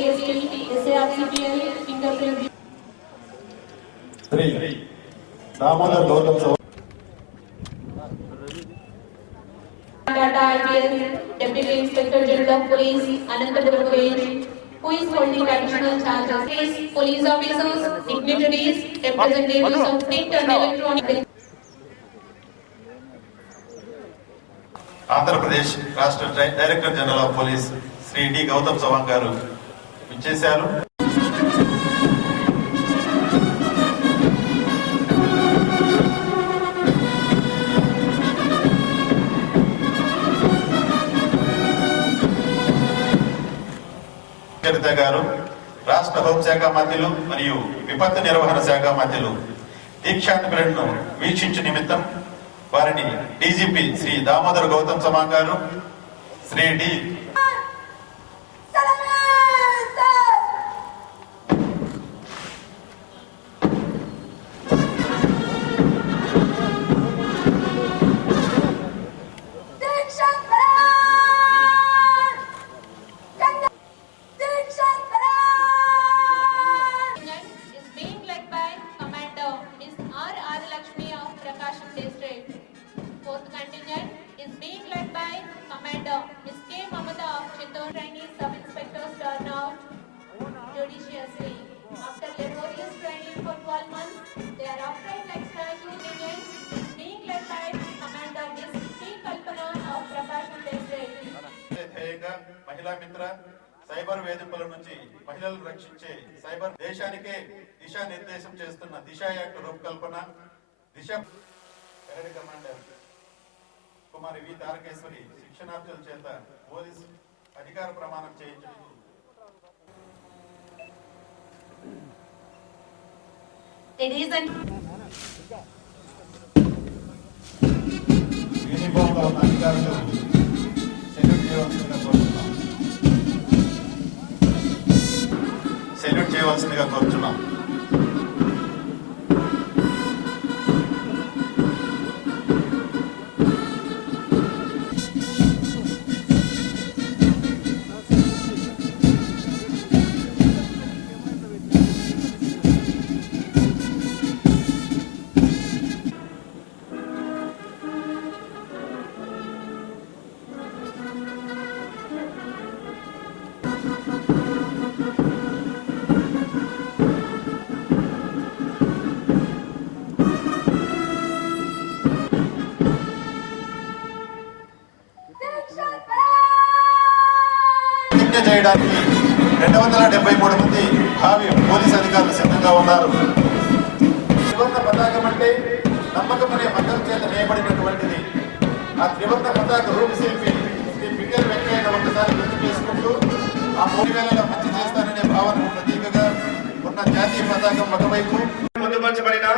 AST, SARCPL, fingerprint. Three. Damodar Gautam Tata IPS, Deputy Inspector General of Police, Anantapuram Range, who is holding additional charges. Police officers, dignitaries, representatives of print and electronic. Andhra Pradesh రాష్ట్ర director general of police Shri D Gautam Sawang గారు విచ్చేశారు. చరిత గారు రాష్ట్ర హోంశాఖ మంత్రులు మరియు విపత్తు నిర్వహణ శాఖ మంత్రులు దీక్షాంత్ పరేడ్ ను వీక్షించే నిమిత్తం వారిని డీజీపీ శ్రీ దామోదర్ గౌతమ్ సవాంగ్ గారు, శ్రీ డి మహిళా మిత్ర సైబర్ వేధింపుల నుంచి మహిళలను రక్షించే సైబర్ దేశానికే దిశానిర్దేశం చేస్తున్న దిశ యాక్ట్ రూపకల్పన దిశ కమాండర్ కుమారి వి తారకేశ్వరి శిక్షణార్థుల చేత పోలీసు అధికార ప్రమాణం చేయించడం యూనిఫామ్ లో ఉన్న అధికారులు సెల్యూట్ చేయవలసిందిగా కోరుచున్నాం. చేయడానికి 273 మంది భావి పోలీస్ అధికారులు సిద్ధంగా ఉన్నారు. త్రివర్ణ పతాకం అంటే నమ్మకం అనే మంత్రం చేత నేయబడినటువంటిది. ఆ త్రివర్ణ పతాక రూపశిల్పి శ్రీ పిక్కల వెంకయ్య ఒకసారి గుర్తు చేసుకుంటూ ఆ 3000 మంచి చేస్తాననే భావనకు ప్రతీకగా ఉన్న జాతీయ పతాకం ఒకవైపు పొందుపరచబడిన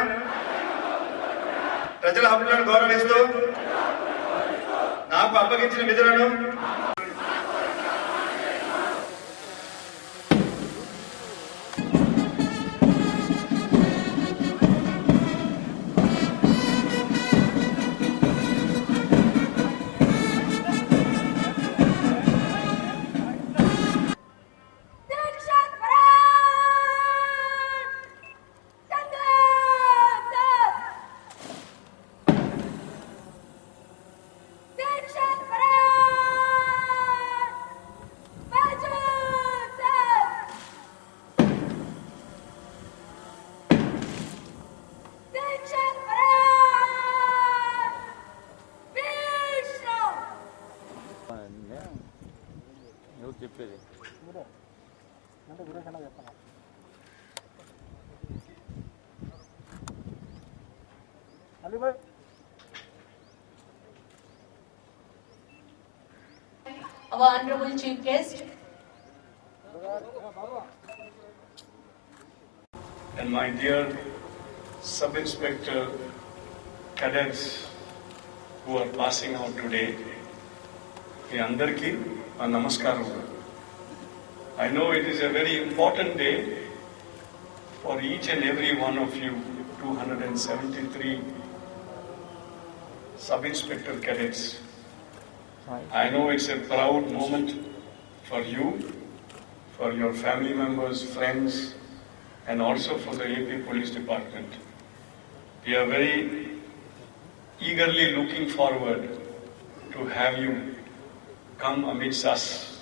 ప్రజల హక్కులను గౌరవిస్తూ నాకు అప్పగించిన విధులను చెప్పేది Our Honorable Chief Guest and my dear Sub-Inspector cadets who are passing out today, మీ అందరికీ నమస్కారం. I know it is a very important day for each and every one of you, 273 Sub-Inspector cadets. I know it's a proud moment for you, for for your family members, friends, and also for the AP Police Department. We are very eagerly looking forward to have you come amidst us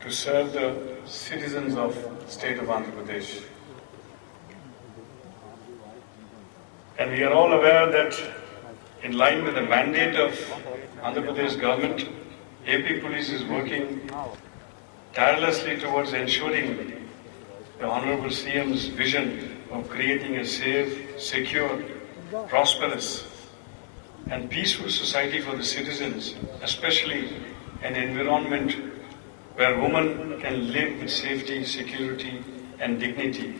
to serve the citizens of state of Andhra Pradesh. And we are all aware that in line with the mandate of Andhra Pradesh government, AP Police is working tirelessly towards ensuring the Honorable CM's vision of creating a safe, secure, prosperous and peaceful society for the citizens, especially an environment where women can live with safety, security and dignity.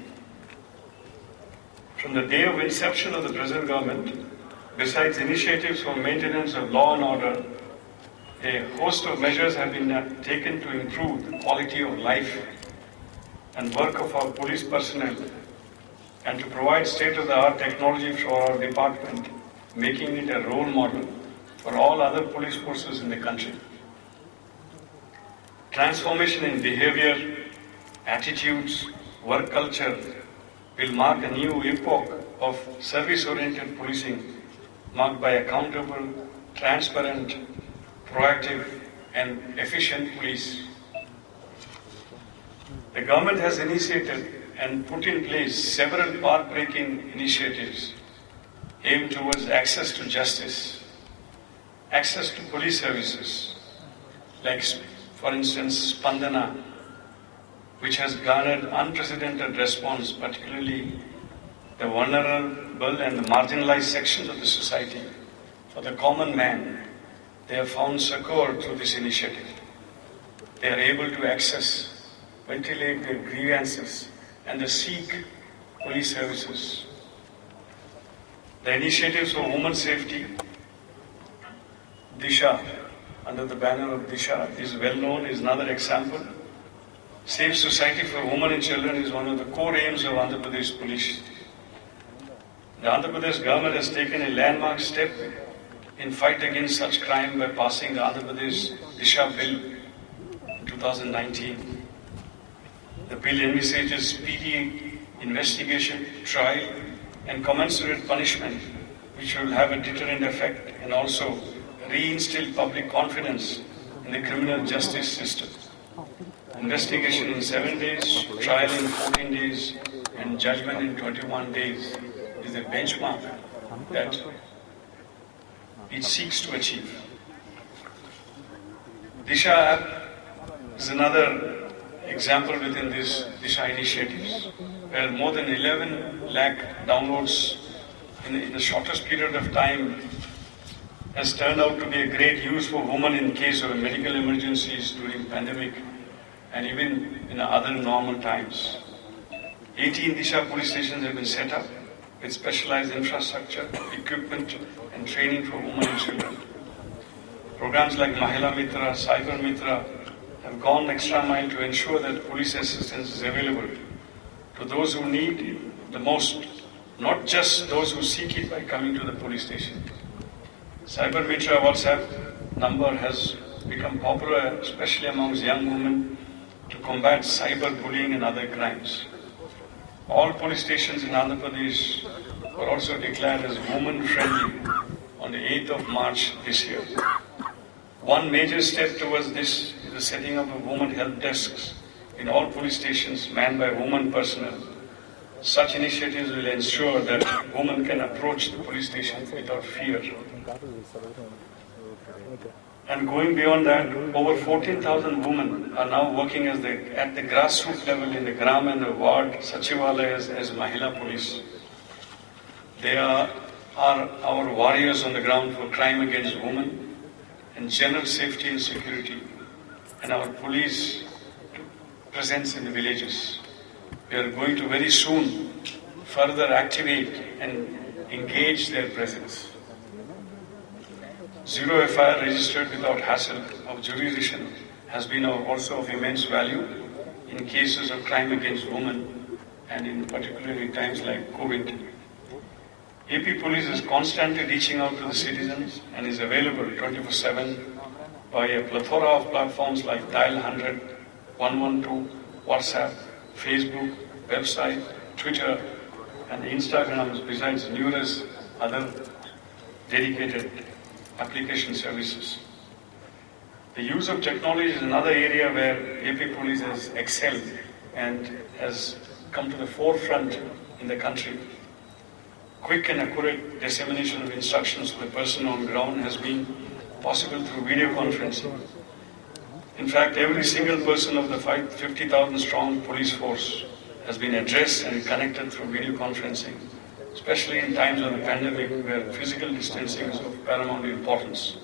From the day of inception of the present government, besides initiatives for maintenance of law and order, a host of measures have been taken to improve the quality of life and work of our police personnel and to provide state-of-the-art technology for our department, making it a role model for all other police forces in the country. Transformation in behavior, attitudes, work culture will mark a new epoch of service-oriented policing, marked by accountable, transparent, proactive and efficient police. The government has initiated and put in place several path-breaking initiatives aimed towards access to justice, access to police services, like for instance Spandana, which has garnered unprecedented response, particularly the vulnerable and the marginalized sections of the society. For the common man, they have found succor through this initiative. They are able to access, ventilate their grievances, and they seek police services. The initiatives for women's safety, Disha, under the banner of Disha, is well known, is another example. Safe society for women and children is one of the core aims of Andhra Pradesh Police. The Andhra Pradesh government has taken a landmark step in fight against such crime by passing the Andhra Pradesh Disha Bill 2019. The bill envisages speedy investigation, trial and commensurate punishment, which will have a deterrent effect and also reinstill public confidence in the criminal justice system. Investigation in 7 days, trial in 14 days and judgment in 21 days is a benchmark that it seeks to achieve. Disha app is another example within this Disha initiatives, where more than 11 lakh downloads in the shortest period of time has turned out to be a great use for women in case of medical emergencies during pandemic and even in other normal times. 18 Disha police stations have been set up with specialized infrastructure, equipment and training for women and children. Programs like Mahila Mitra, Cyber Mitra have gone extra mile to ensure that police assistance is available to those who need it the most, not just those who seek it by coming to the police station. Cyber Mitra WhatsApp number has become popular, especially amongst young women, to combat cyber bullying and other crimes. All police stations in Andhra Pradesh were also declared as women-friendly on the 8th of March this year. One major step towards this is the setting up of women help desks in all police stations manned by women personnel. Such initiatives will ensure that women can approach the police station without fear. And going beyond that, over 14,000 women are now working at the grassroots level in the Gram and the Ward Sachivalayas as Mahila Police. They are our warriors on the ground for crime against women and general safety and security, and our police presence in the villages. We are going to very soon further activate and engage their presence. Zero FIR registered without hassle of jurisdiction has been also of immense value in cases of crime against women and in particularly times like COVID. AP Police is constantly reaching out to the citizens and is available 24/7 by a plethora of platforms like Dial 100, 112, WhatsApp, Facebook, website, Twitter, and Instagram, besides numerous other dedicated application services. The use of technology is another area where AP Police has excelled and has come to the forefront in the country. Quick and accurate dissemination of instructions to the person on ground has been possible through video conferencing. In fact, every single person of the 50,000 strong police force has been addressed and connected through video conferencing, especially in times of the pandemic where physical distancing is of paramount importance.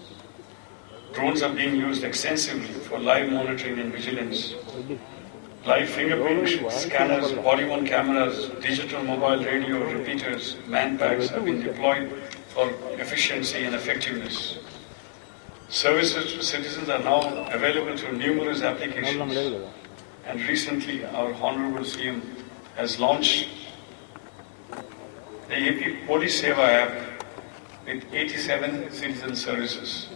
Drones are being used extensively for live monitoring and vigilance. Live fingerprint scanners, body-worn cameras, digital mobile radio repeaters, man packs have been deployed for efficiency and effectiveness. Services to citizens are now available through numerous applications. And recently, our Honorable CM has launched the AP Police Seva app with 87 citizen services.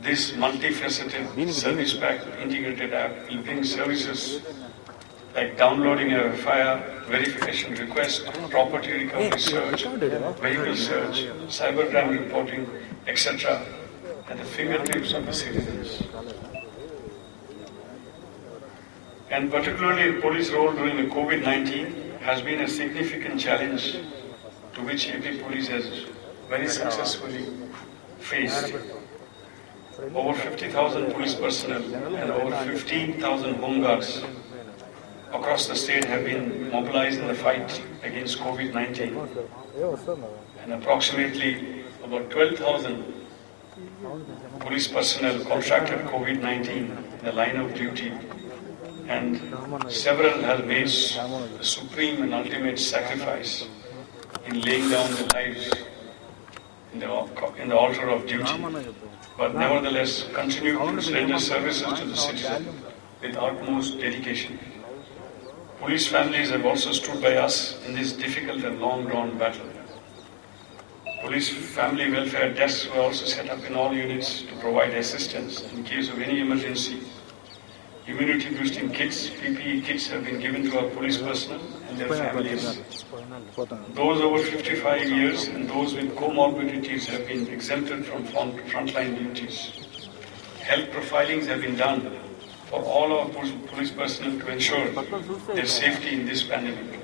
This multifaceted service pack integrated app will bring services like downloading a FIR, verification request, property recovery search, vehicle search, cybercrime reporting, etc. at the fingertips of the citizens. And particularly police role during the COVID-19 has been a significant challenge to which AP Police has very successfully faced. Over 50,000 police personnel and over 15,000 home guards across the state have been mobilized in the fight against COVID-19. And approximately about 12,000 police personnel contracted COVID-19 in the line of duty, and several have made the supreme and ultimate sacrifice in laying down their lives in the altar of duty, but nevertheless continue to render services to the citizen with utmost dedication. Police families have also stood by us in this difficult and long-drawn battle. Police family welfare desks were also set up in all units to provide assistance in case of any emergency. Immunity-boosting kits, PPE kits have been given to our police personnel and their families. Those over 55 years and those with comorbidities have been exempted from frontline duties. Health profilings have been done for all our police personnel to ensure their safety in this pandemic.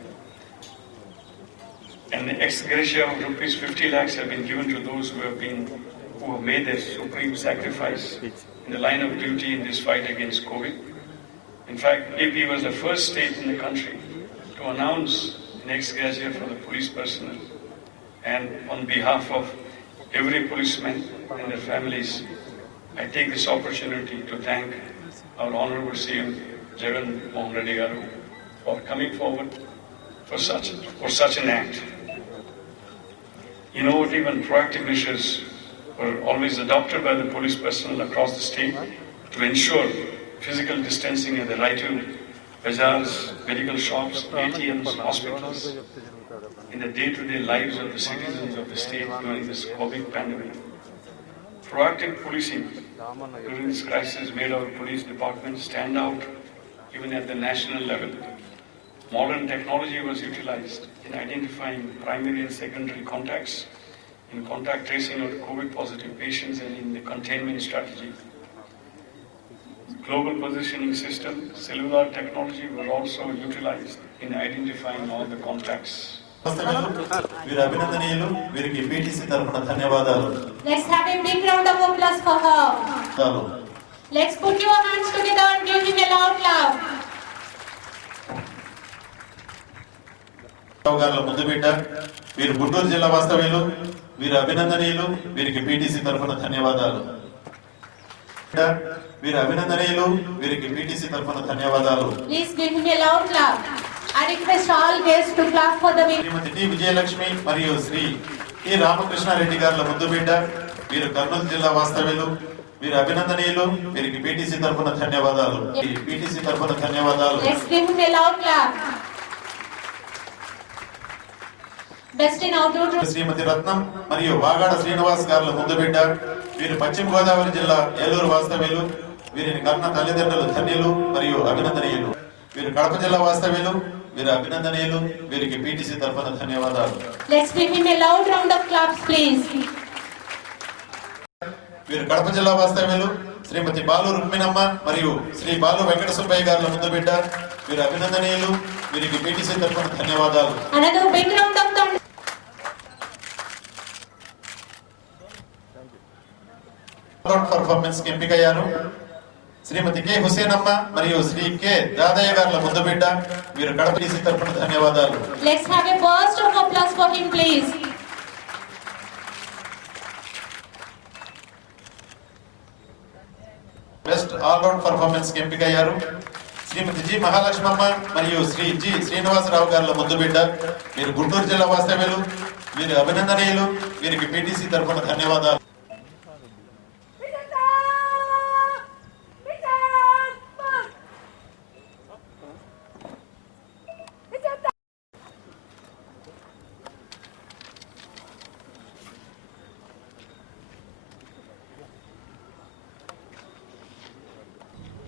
And the ex gratia of rupees 50 lakhs have been given to those who have made their supreme sacrifice in the line of duty in this fight against COVID. In fact, AP was the first state in the country to announce an ex gratia for the police personnel. And on behalf of every policeman and their families, I take this opportunity to thank our Honorable CM Jagan Mohan Reddy Garu for coming forward for such an act. Innovative and proactive measures were always adopted by the police personnel across the state to ensure physical distancing at the Raitu, bazaars, medical shops, ATMs, hospitals, in the day-to-day lives of the citizens of the state during this COVID pandemic. Proactive policing during this crisis made our police department stand out even at the national level. Modern technology was utilized in identifying primary and secondary contacts, in contact tracing of COVID positive patients, and in the containment strategy. Global positioning system, cellular technology were also utilized in identifying all the contacts. వీరు అభినందనీయులు. వీరికి PTC తరపున ధన్యవాదాలు. Let's have a big round of applause for her. చాలు. Let's put your hands together and give him a loud clap. గారుల ముందు బిడ్డ, వీరు గుంటూరు జిల్లా వాస్తవ్యులు. వీరు అభినందనీయులు. వీరికి పీటీసీ తరపున ధన్యవాదాలు. వీరు అభినందనీయులు. వీరికి పీటీసీ తరపున ధన్యవాదాలు. Please give him a loud clap. I request all guests to clap for the winner. Shrimati T Vijayalakshmi మరియు శ్రీ టి రామకృష్ణారెడ్డి గారుల ముందు బిడ్డ, వీరు కర్నూలు జిల్లా వాస్తవ్యులు. వీరు అభినందనీయులు. వీరికి పీటీసీ తరపున ధన్యవాదాలు. పీటీసీ తరపున ధన్యవాదాలు. Let's give him a loud clap. Best in outdoor. శ్రీమతి రత్నం మరియు వాగాడ శ్రీనివాస్ గారుల ముందు బిడ్డ, వీరు పశ్చిమ గోదావరి జిల్లా ఏలూరు వాస్తవ్యులు. వీరిని కన్న తల్లిదండ్రులు ధన్యులు మరియు అభినందనీయులు. వీరు కడప జిల్లా వాస్తవ్యులు, వీరు అభినందనీయులు. వీరికి పీటీసీ తరఫున ధన్యవాదాలు. Let's give him a loud round of claps, please. వీరు కడప జిల్లా వాస్తవ్యులు శ్రీమతి బాలు రుక్మిణమ్మ మరియు శ్రీ బాలు వెంకట సుబ్బయ్య గారుల ముందు బిడ్డ. వీరు అభినందనీయులు. వీరికి పీటీసీ తరఫున ధన్యవాదాలు. Another big round of thunder. Performance కి ఎంపికయ్యారు శ్రీమతి కె హుసేనమ్మ మరియు శ్రీ కె దాదయ్య గారుల ముందు బిడ్డ. వీరు కడప పీటీసీ తరఫున ధన్యవాదాలు. Let's have a burst of applause for him, please. Best all round performance కి ఎంపికయ్యారు శ్రీమతి జి మహాలక్ష్మమ్మ మరియు శ్రీ జి శ్రీనివాసరావు గారుల ముందు బిడ్డ. వీరు గుంటూరు జిల్లా వాస్తవ్యులు. వీరు అభినందనీయులు. వీరికి పీటీసీ తరఫున ధన్యవాదాలు.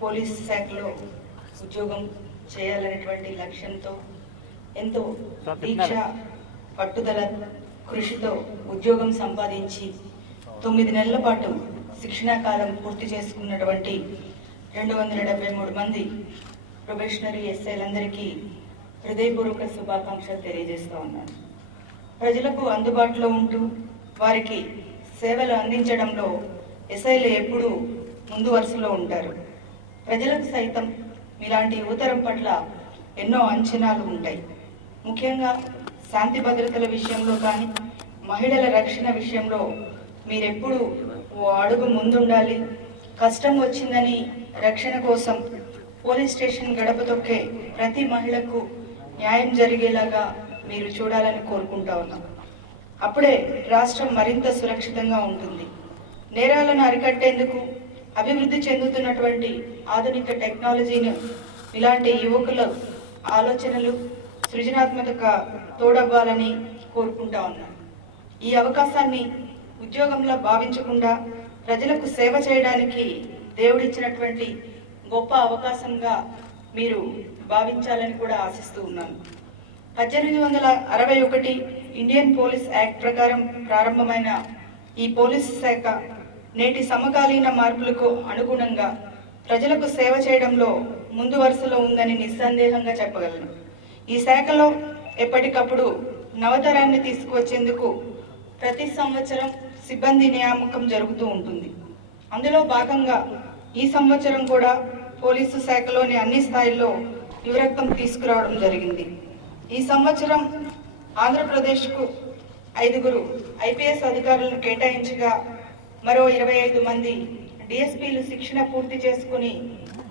పోలీస్ శాఖలో ఉద్యోగం చేయాలనేటువంటి లక్ష్యంతో ఎంతో దీక్ష పట్టుదల కృషితో ఉద్యోగం సంపాదించి 9 నెలల పాటు శిక్షణా కాలం పూర్తి చేసుకున్నటువంటి 273 మంది ప్రొబేషనరీ ఎస్ఐలందరికీ హృదయపూర్వక శుభాకాంక్షలు తెలియజేస్తూ ఉన్నాను. ప్రజలకు అందుబాటులో ఉంటూ వారికి సేవలు అందించడంలో ఎస్ఐలు ఎప్పుడూ ముందు వరుసలో ఉంటారు. ప్రజలకు సైతం ఇలాంటి యువతరం పట్ల ఎన్నో అంచనాలు ఉంటాయి. ముఖ్యంగా శాంతి భద్రతల విషయంలో కానీ మహిళల రక్షణ విషయంలో మీరెప్పుడు ఓ అడుగు ముందుండాలి. కష్టం వచ్చిందని రక్షణ కోసం పోలీస్ స్టేషన్ గడప తొక్కే ప్రతి మహిళకు న్యాయం జరిగేలాగా మీరు చూడాలని కోరుకుంటా ఉన్నాం. అప్పుడే రాష్ట్రం మరింత సురక్షితంగా ఉంటుంది. నేరాలను అరికట్టేందుకు అభివృద్ధి చెందుతున్నటువంటి ఆధునిక టెక్నాలజీని ఇలాంటి యువకుల ఆలోచనలు సృజనాత్మక తోడవ్వాలని కోరుకుంటా ఉన్నాను. ఈ అవకాశాన్ని ఉద్యోగంలో భావించకుండా ప్రజలకు సేవ చేయడానికి దేవుడిచ్చినటువంటి గొప్ప అవకాశంగా మీరు భావించాలని కూడా ఆశిస్తూ ఉన్నాను. 1861 ఇండియన్ పోలీస్ యాక్ట్ ప్రకారం ప్రారంభమైన ఈ పోలీసు శాఖ నేటి సమకాలీన మార్పులకు అనుగుణంగా ప్రజలకు సేవ చేయడంలో ముందు వరుసలో ఉందని నిస్సందేహంగా చెప్పగలను. ఈ శాఖలో ఎప్పటికప్పుడు నవతరాన్ని తీసుకువచ్చేందుకు ప్రతి సంవత్సరం సిబ్బంది నియామకం జరుగుతూ ఉంటుంది. అందులో భాగంగా ఈ సంవత్సరం కూడా పోలీసు శాఖలోని అన్ని స్థాయిల్లో యువరక్తం తీసుకురావడం జరిగింది. ఈ సంవత్సరం ఆంధ్రప్రదేశ్కు 5 ఐపీఎస్ అధికారులను కేటాయించగా మరో 25 మంది డిఎస్పీలు శిక్షణ పూర్తి చేసుకుని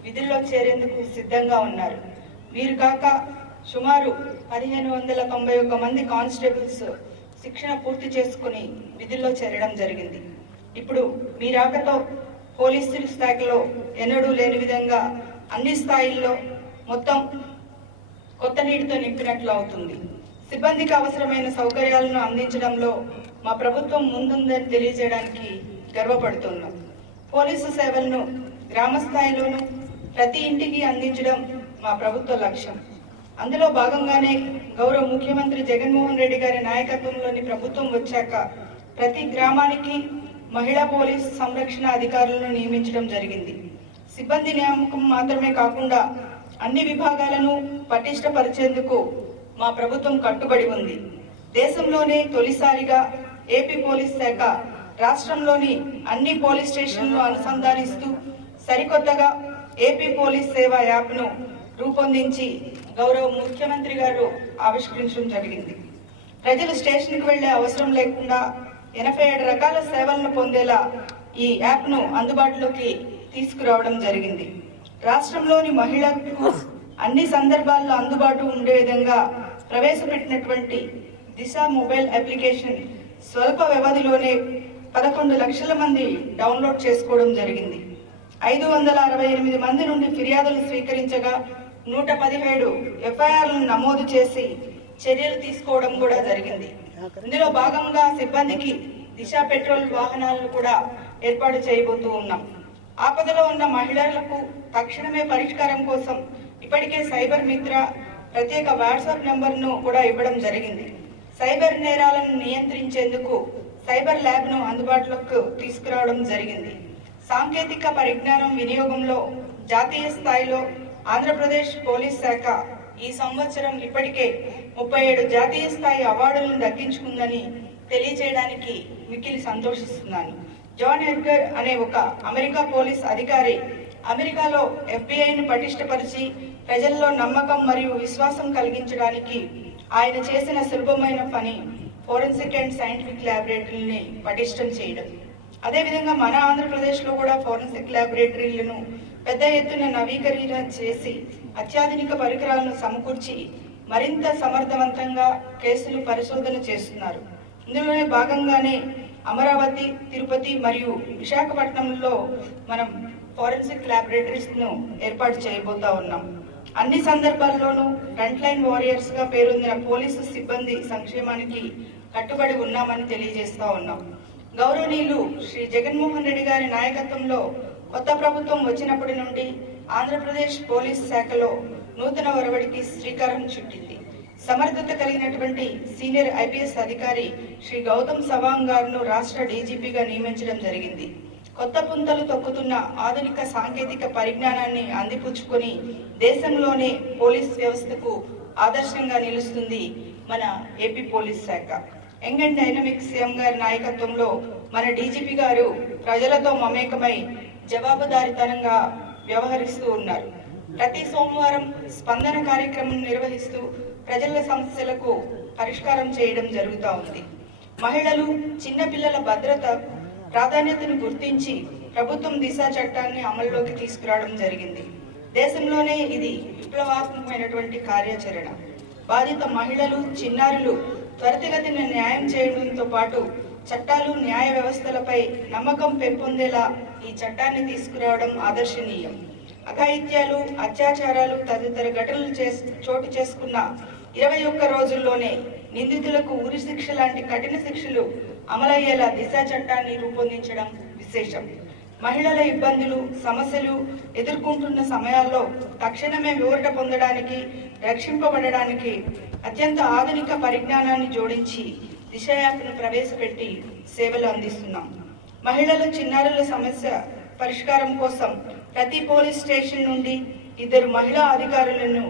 విధుల్లో చేరేందుకు సిద్ధంగా ఉన్నారు. వీరు కాక సుమారు 1591 మంది కానిస్టేబుల్స్ శిక్షణ పూర్తి చేసుకుని విధుల్లో చేరడం జరిగింది. ఇప్పుడు మీ రాకతో పోలీసు శాఖలో ఎన్నడూ లేని విధంగా అన్ని స్థాయిల్లో మొత్తం కొత్త నీటితో నింపినట్లు అవుతుంది. సిబ్బందికి అవసరమైన సౌకర్యాలను అందించడంలో మా ప్రభుత్వం ముందుందని తెలియజేయడానికి గర్వపడుతున్నాం. పోలీసు సేవలను గ్రామ స్థాయిలోనూ ప్రతి ఇంటికి అందించడం మా ప్రభుత్వ లక్ష్యం. అందులో భాగంగానే గౌరవ ముఖ్యమంత్రి జగన్మోహన్ రెడ్డి గారి నాయకత్వంలోని ప్రభుత్వం వచ్చాక ప్రతి గ్రామానికి మహిళా పోలీసు సంరక్షణ అధికారులను నియమించడం జరిగింది. సిబ్బంది నియామకం మాత్రమే కాకుండా అన్ని విభాగాలను పటిష్టపరిచేందుకు మా ప్రభుత్వం కట్టుబడి ఉంది. దేశంలోనే తొలిసారిగా ఏపీ పోలీస్ శాఖ రాష్ట్రంలోని అన్ని పోలీస్ స్టేషన్లు అనుసంధానిస్తూ సరికొత్తగా ఏపీ పోలీస్ సేవ యాప్ను రూపొందించి గౌరవ ముఖ్యమంత్రి గారు ఆవిష్కరించడం జరిగింది. ప్రజలు స్టేషన్కి వెళ్లే అవసరం లేకుండా 87 రకాల సేవలను పొందేలా ఈ యాప్ను అందుబాటులోకి తీసుకురావడం జరిగింది. రాష్ట్రంలోని మహిళలకు అన్ని సందర్భాల్లో అందుబాటు ఉండే విధంగా ప్రవేశపెట్టినటువంటి దిశ మొబైల్ అప్లికేషన్ స్వల్ప వ్యవధిలోనే 11 లక్షల మంది డౌన్లోడ్ చేసుకోవడం జరిగింది. 568 మంది నుండి ఫిర్యాదులు స్వీకరించగా 117 ఎఫ్ఐఆర్లను నమోదు చేసి చర్యలు తీసుకోవడం కూడా జరిగింది. ఇందులో భాగంగా సిబ్బందికి దిశ పెట్రోల్ వాహనాలను కూడా ఏర్పాటు చేయబోతూ ఉన్నాం. ఆపదలో ఉన్న మహిళలకు తక్షణమే పరిష్కారం కోసం ఇప్పటికే సైబర్ మిత్ర ప్రత్యేక వాట్సాప్ నంబర్ను కూడా ఇవ్వడం జరిగింది. సైబర్ నేరాలను నియంత్రించేందుకు సైబర్ ల్యాబ్ను అందుబాటులోకి తీసుకురావడం జరిగింది. సాంకేతిక పరిజ్ఞానం వినియోగంలో జాతీయ స్థాయిలో ఆంధ్రప్రదేశ్ పోలీస్ శాఖ ఈ సంవత్సరం ఇప్పటికే 37 జాతీయ స్థాయి అవార్డులను దక్కించుకుందని తెలియజేయడానికి మిక్కిలి సంతోషిస్తున్నాను. జాన్ ఎడ్గర్ అనే ఒక అమెరికా పోలీస్ అధికారి అమెరికాలో FBIను పటిష్టపరిచి ప్రజల్లో నమ్మకం మరియు విశ్వాసం కలిగించడానికి ఆయన చేసిన సులభమైన పని ఫోరెన్సిక్ అండ్ సైంటిఫిక్ ల్యాబొరేటరీని పటిష్టం చేయడం. అదేవిధంగా మన ఆంధ్రప్రదేశ్లో కూడా ఫోరెన్సిక్ ల్యాబొరేటరీలను పెద్ద ఎత్తున నవీకరణ చేసి అత్యాధునిక పరికరాలను సమకూర్చి మరింత సమర్థవంతంగా కేసులు పరిశోధన చేస్తున్నారు. ఇందులోనే భాగంగానే అమరావతి, తిరుపతి మరియు విశాఖపట్నంలో మనం ఫోరెన్సిక్ ల్యాబొరేటరీస్ను ఏర్పాటు చేయబోతా ఉన్నాం. అన్ని సందర్భాల్లోనూ ఫ్రంట్ లైన్ వారియర్స్ గా పేరొందిన పోలీసు సిబ్బంది సంక్షేమానికి కట్టుబడి ఉన్నామని తెలియజేస్తా ఉన్నాం. గౌరవనీయులు శ్రీ జగన్మోహన్ రెడ్డి గారి నాయకత్వంలో కొత్త ప్రభుత్వం వచ్చినప్పటి నుండి ఆంధ్రప్రదేశ్ పోలీస్ శాఖలో నూతన ఒరవడికి శ్రీకారం చుట్టింది. సమర్థత కలిగినటువంటి సీనియర్ IPS అధికారి శ్రీ గౌతమ్ సవాంగ్ గారును రాష్ట్ర DGPగా నియమించడం జరిగింది. కొత్త పుంతలు తొక్కుతున్న ఆధునిక సాంకేతిక పరిజ్ఞానాన్ని అందిపుచ్చుకొని దేశంలోనే పోలీస్ వ్యవస్థకు ఆదర్శంగా నిలుస్తుంది మన ఏపీ పోలీస్ శాఖ. యంగ్ అండ్ డైనమిక్ CM గారి నాయకత్వంలో మన DGP గారు ప్రజలతో మమేకమై జవాబుదారీతనంగా వ్యవహరిస్తూ ఉన్నారు. ప్రతి సోమవారం స్పందన కార్యక్రమం నిర్వహిస్తూ ప్రజల సమస్యలకు పరిష్కారం చేయడం జరుగుతూ ఉంది. మహిళలు, చిన్నపిల్లల భద్రత ప్రాధాన్యతను గుర్తించి ప్రభుత్వం దిశా చట్టాన్ని అమల్లోకి తీసుకురావడం జరిగింది. దేశంలోనే ఇది విప్లవాత్మకమైనటువంటి కార్యాచరణ. బాధిత మహిళలు, చిన్నారులు త్వరితగతిన న్యాయం చేయడంతో పాటు చట్టాలు, న్యాయ వ్యవస్థలపై నమ్మకం పెంపొందేలా ఈ చట్టాన్ని తీసుకురావడం ఆదర్శనీయం. అఘాయిత్యాలు, అత్యాచారాలు తదితర ఘటనలు చోటు చేసుకున్న 21 రోజుల్లోనే నిందితులకు ఉరి శిక్ష లాంటి కఠిన శిక్షలు అమలయ్యేలా దిశా చట్టాన్ని రూపొందించడం విశేషం. మహిళల ఇబ్బందులు, సమస్యలు ఎదుర్కొంటున్న సమయాల్లో తక్షణమే వివరణ పొందడానికి, రక్షింపబడడానికి అత్యంత ఆధునిక పరిజ్ఞానాన్ని జోడించి దిశ యాప్ను ప్రవేశపెట్టి సేవలు అందిస్తున్నాం. మహిళల, చిన్నారుల సమస్య పరిష్కారం కోసం ప్రతి పోలీస్ స్టేషన్ నుండి 2 మహిళా అధికారులను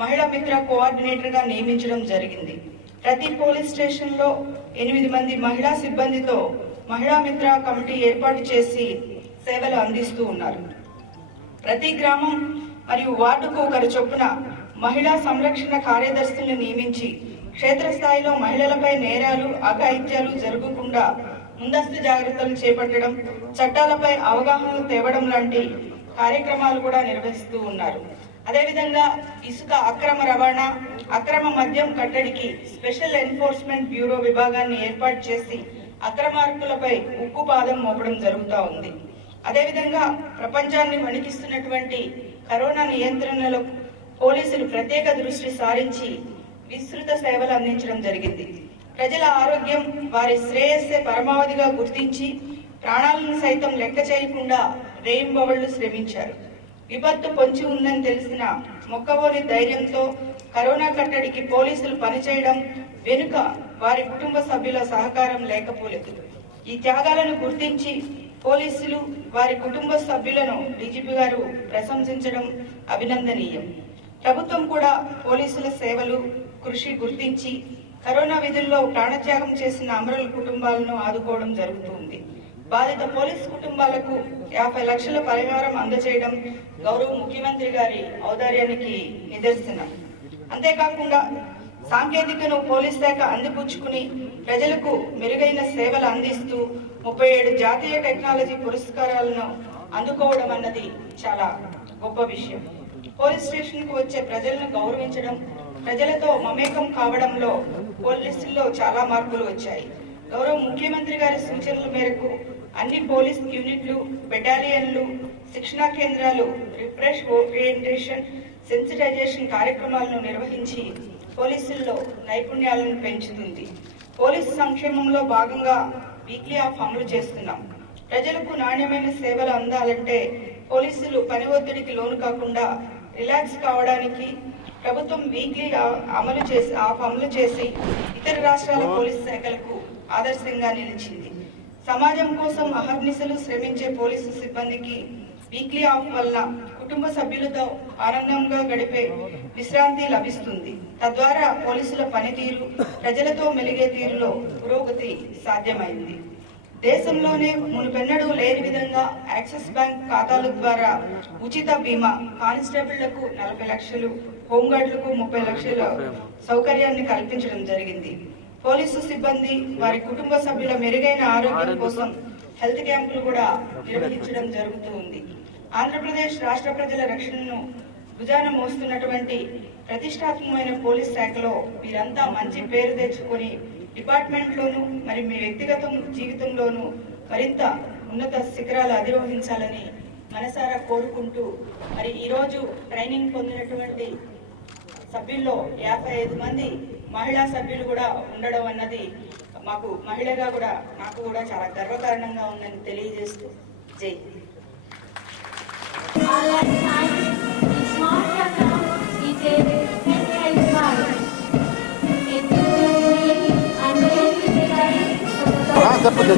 మహిళా మిత్ర కోఆర్డినేటర్గా నియమించడం జరిగింది. ప్రతి పోలీస్ స్టేషన్లో 8 మంది మహిళా సిబ్బందితో మహిళా మిత్ర కమిటీ ఏర్పాటు చేసి సేవలు అందిస్తూ ఉన్నారు. ప్రతి గ్రామం మరియు వార్డుకు ఒకరు చొప్పున మహిళా సంరక్షణ కార్యదర్శులను నియమించి క్షేత్రస్థాయిలో మహిళలపై నేరాలు, అఘాయిత్యాలు జరగకుండా ముందస్తు జాగ్రత్తలు చేపట్టడం, చట్టాలపై అవగాహన తేవడం లాంటి కార్యక్రమాలు కూడా నిర్వహిస్తూ ఉన్నారు. అదేవిధంగా ఇసుక అక్రమ రవాణా, అక్రమ మద్యం కట్టడికి స్పెషల్ ఎన్ఫోర్స్మెంట్ బ్యూరో విభాగాన్ని ఏర్పాటు చేసి అక్రమార్కులపై ఉక్కుపాదం మోపడం జరుగుతూ ఉంది. అదేవిధంగా ప్రపంచాన్ని వణికిస్తున్నటువంటి కరోనా నియంత్రణలో పోలీసులు ప్రత్యేక దృష్టి సారించి విస్తృత సేవలు అందించడం జరిగింది. ప్రజల ఆరోగ్యం, వారి శ్రేయస్సే పరమావధిగా గుర్తించి ప్రాణాలను సైతం లెక్క చేయకుండా రేయింబవళ్లు శ్రమించారు. విపత్తు పొంచి ఉందని తెలిసిన మొక్కవోని ధైర్యంతో కరోనా కట్టడికి పోలీసులు పనిచేయడం వెనుక వారి కుటుంబ సభ్యుల సహకారం లేకపోలేదు. ఈ త్యాగాలను గుర్తించి పోలీసులు, వారి కుటుంబ సభ్యులను DGP గారు ప్రశంసించడం అభినందనీయం. ప్రభుత్వం కూడా పోలీసుల సేవలు, కృషి గుర్తించి కరోనా విధుల్లో ప్రాణత్యాగం చేసిన అమరుల కుటుంబాలను ఆదుకోవడం జరుగుతుంది. బాధిత పోలీస్ కుటుంబాలకు 50 లక్షల పరిహారం అందజేయడం గౌరవ ముఖ్యమంత్రి గారి ఔదార్యానికి నిదర్శనం. అంతేకాకుండా సాంకేతికను పోలీస్ శాఖ అందిపుచ్చుకుని ప్రజలకు మెరుగైన సేవలు అందిస్తూ 37 జాతీయ టెక్నాలజీ పురస్కారాలను అందుకోవడం అన్నది చాలా గొప్ప విషయం. పోలీస్ స్టేషన్ కు వచ్చే ప్రజలను గౌరవించడం, ప్రజలతో మమేకం కావడంలో పోలీసుల్లో చాలా మార్పులు వచ్చాయి. గౌరవ ముఖ్యమంత్రి గారి సూచనల మేరకు అన్ని పోలీస్ యూనిట్లు, బెటాలియన్లు, శిక్షణా కేంద్రాలు రిఫ్రెష్, ఓరియంటేషన్, సెన్సిటైజేషన్ కార్యక్రమాలను నిర్వహించి పోలీసుల్లో నైపుణ్యాలను పెంచుతుంది. పోలీసు సంక్షేమంలో భాగంగా వీక్లీ ఆఫ్ అమలు చేస్తున్నాం. ప్రజలకు నాణ్యమైన సేవలు అందాలంటే పోలీసులు పని ఒత్తిడికి లోను కాకుండా రిలాక్స్ కావడానికి ప్రభుత్వం వీక్లీ అమలు చేసి ఇతర రాష్ట్రాల పోలీస్ శాఖలకు ఆదర్శంగా నిలిచింది. సమాజం కోసం అహర్నిశలు శ్రమించే పోలీసు సిబ్బందికి వీక్లీ ఆఫ్ వల్ల కుటుంబ సభ్యులతో ఆనందంగా గడిపే విశ్రాంతి లభిస్తుంది. తద్వారా పోలీసుల పనితీరు, ప్రజలతో మెలిగే తీరులో పురోగతి సాధ్యమైంది. దేశంలోనే మునుపెన్నడూ లేని విధంగా యాక్సిస్ బ్యాంక్ ఖాతాల ద్వారా ఉచిత బీమా, కానిస్టేబుళ్లకు 40 లక్షలు, హోంగార్డులకు 30 లక్షల సౌకర్యాన్ని కల్పించడం జరిగింది. పోలీసు సిబ్బంది వారి కుటుంబ సభ్యుల మెరుగైన ఆరోగ్యం కోసం హెల్త్ క్యాంపులు కూడా నిర్వహించడం జరుగుతూ ఉంది. ఆంధ్రప్రదేశ్ రాష్ట్ర ప్రజల రక్షణను భుజాన మోస్తున్నటువంటి ప్రతిష్టాత్మకమైన పోలీస్ శాఖలో మీరంతా మంచి పేరు తెచ్చుకొని డిపార్ట్మెంట్లోనూ మరి మీ వ్యక్తిగత జీవితంలోనూ మరింత ఉన్నత శిఖరాలు అధిరోహించాలని మనసారా కోరుకుంటూ, మరి ఈరోజు ట్రైనింగ్ పొందినటువంటి సభ్యుల్లో 55 మంది మహిళా సభ్యులు కూడా ఉండడం అన్నది మాకు మహిళగా కూడా నాకు కూడా చాలా గర్వకారణంగా ఉందని తెలియజేస్తూ జై. చెప్పండి.